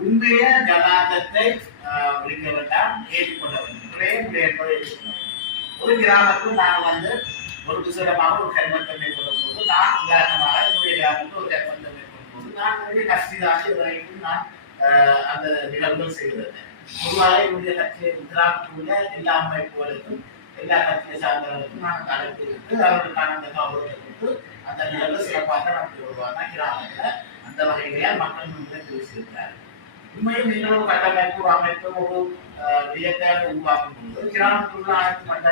உண்மைய ஜனாதத்தை விழிக்க வேண்டாம், ஏற்றுக்கொள்ள வேண்டும். ஒரு கிராமத்தில் நான் ஒரு விசேடமாக ஒரு கர்மத்தை மேற்கொள்ளும் போது, நான் உதாரணமாக என்னுடைய கிராமத்தில் ஒரு கர்மத்தை மேற்கொள்ளும் போது நான் என்னுடைய கட்சிதாசி வரைக்கும் நான் அந்த நிகழ்வுகள் செய்திருந்தேன். பொதுவாக என்னுடைய கட்சி கிராமத்துள்ள எல்லா அமைப்புகளுக்கும் எல்லா கட்சியை சார்ந்தவர்களுக்கும் நான் அழைப்பு கொடுத்து அவர்களுக்கான அந்த கௌரவத்தை கொடுத்து அந்த நிகழ்வு சிறப்பாக நடத்தி வருவாங்க. கிராமத்தில் அந்த வகையிலேயே மக்கள் முன்னே தெரிவித்திருக்கிறார்கள். உண்மையில் நீங்களும் கட்டமைப்பு அமைப்பு ஒரு வியத்தை உருவாக்கும் போது கிராமத்துள்ள அனைத்து மட்ட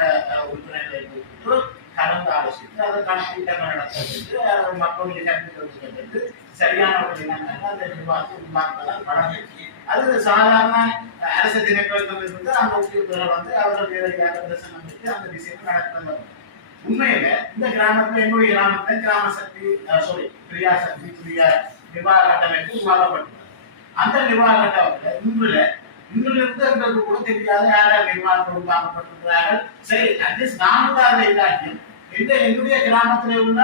உறுப்பினர்களை கூப்பிட்டு கலந்து ஆலோசித்து அதற்கான கூட்டங்கள் நடத்துவதற்கு மக்களுடைய கருத்துக்கள் சரியான வகையில் அந்த நிர்வாகத்தை உருவாக்குவதால் வளர்ந்து அது சாதாரண அரசு திணைக்களத்தில் இருந்து அந்த உத்தியோகர்கள் அவர்கள் நேரடியாக பிரசனம் பெற்று அந்த விஷயத்தை நடத்துவது. உண்மையில இந்த கிராமத்தில் என்னுடைய கிராமத்தில் கிராம சக்தி பிரியா சக்தி பிரியா நிர்வாக கட்டமைப்பு உருவாக்கப்பட்டுள்ளது. அந்த நிர்வாக கட்டமைப்புல இன்றிலிருந்து எங்களுக்கு கூட தெரியாத யாரால் நிர்வாகத்தில் உருவாக்கப்பட்டிருக்கிறார்கள். சரி, அட்லீஸ்ட் நான்காவது இல்லாட்டியும் என்னுடைய கிராமத்தில் உள்ள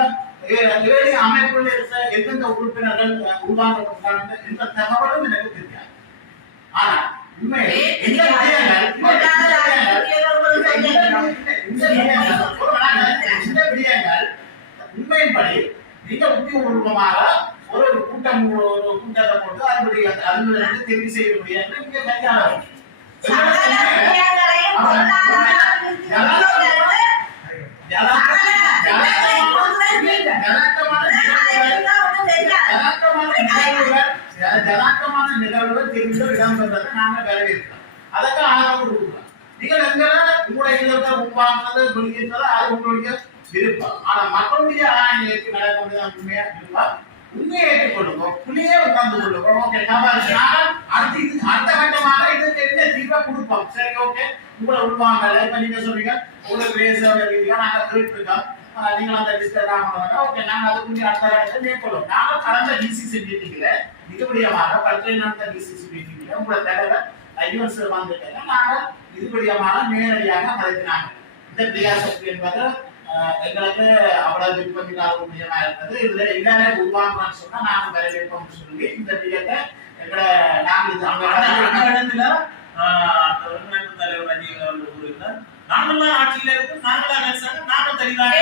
ஏழு அமைப்புகளில் இருக்க எந்தெந்த உறுப்பினர்கள் உருவாக்கப்பட்டார்கள் என்ற தகவலும் எனக்கு தெரியாது. ஆனா உண்மையிலே இந்த விடயங்கள் உண்மையின்படி மிக உத்தியோகபூர்வமாக ஒரு கூட்டத்தை போட்டு அதனுடைய தெரிவு செய்ய முடியாது. நீங்க கையாள ஜனாக்கமான நிகழ்வுகள் தெரிந்து இடம்பெற்றதை நாங்கள் வரவேற்கிறோம். அதற்கு ஆதரவு கொடுக்கிறோம். நீங்கள் உங்களுடைய உருவாக்குறது வெளியேற்றது அது உங்களுடைய விருப்பம். ஆனா மக்களுடைய ஆணையத்தை நடக்க உண்மையா விருப்பம். உண்மையை ஏற்றுக்கொள்ளுங்க, புள்ளியே உட்கார்ந்து கொள்ளுங்க. ஓகே, அடுத்த கட்டமாக இதுக்கு என்ன தீர்வை கொடுப்போம். சரி, ஓகே, உங்களை உருவாங்கல இப்ப நீங்க சொல்றீங்க உங்களுக்கு பேச நாங்க கேட்டுருக்கோம், நீங்கள் அந்த லிஸ்ட் ஓகே, நாங்க அதுக்கு அடுத்த கட்டத்தை மேற்கொள்ளும். நாங்கள் கடந்த டிசிசி மீட்டிங்ல இதுபடியமாக பல்கலை நடந்த டிசிசி மீட்டிங்ல உங்களை தலைவர் ஐயன்ஸ் வந்துட்டாங்க. நாங்கள் இதுபடியமாக நேரடியாக நடத்தினாங்க. இந்த பிரியாசக்தி என்பது எங்களுக்கு அவ்வளவு விருப்பத்திற்காக முடியமா இருந்தது. இதுல எல்லாரும் உருவாக்கணும்னு சொன்னா நாங்க வரவேற்போம்னு சொல்லி இந்த பிரியத்தை எங்களை நாங்கள் இடத்துல தலைவர் ரஜினி அவர்கள் கூறியிருந்தார். நாங்களாம் ஆட்சியில இருக்கு, நாங்களா நாங்கள் தெளிவாக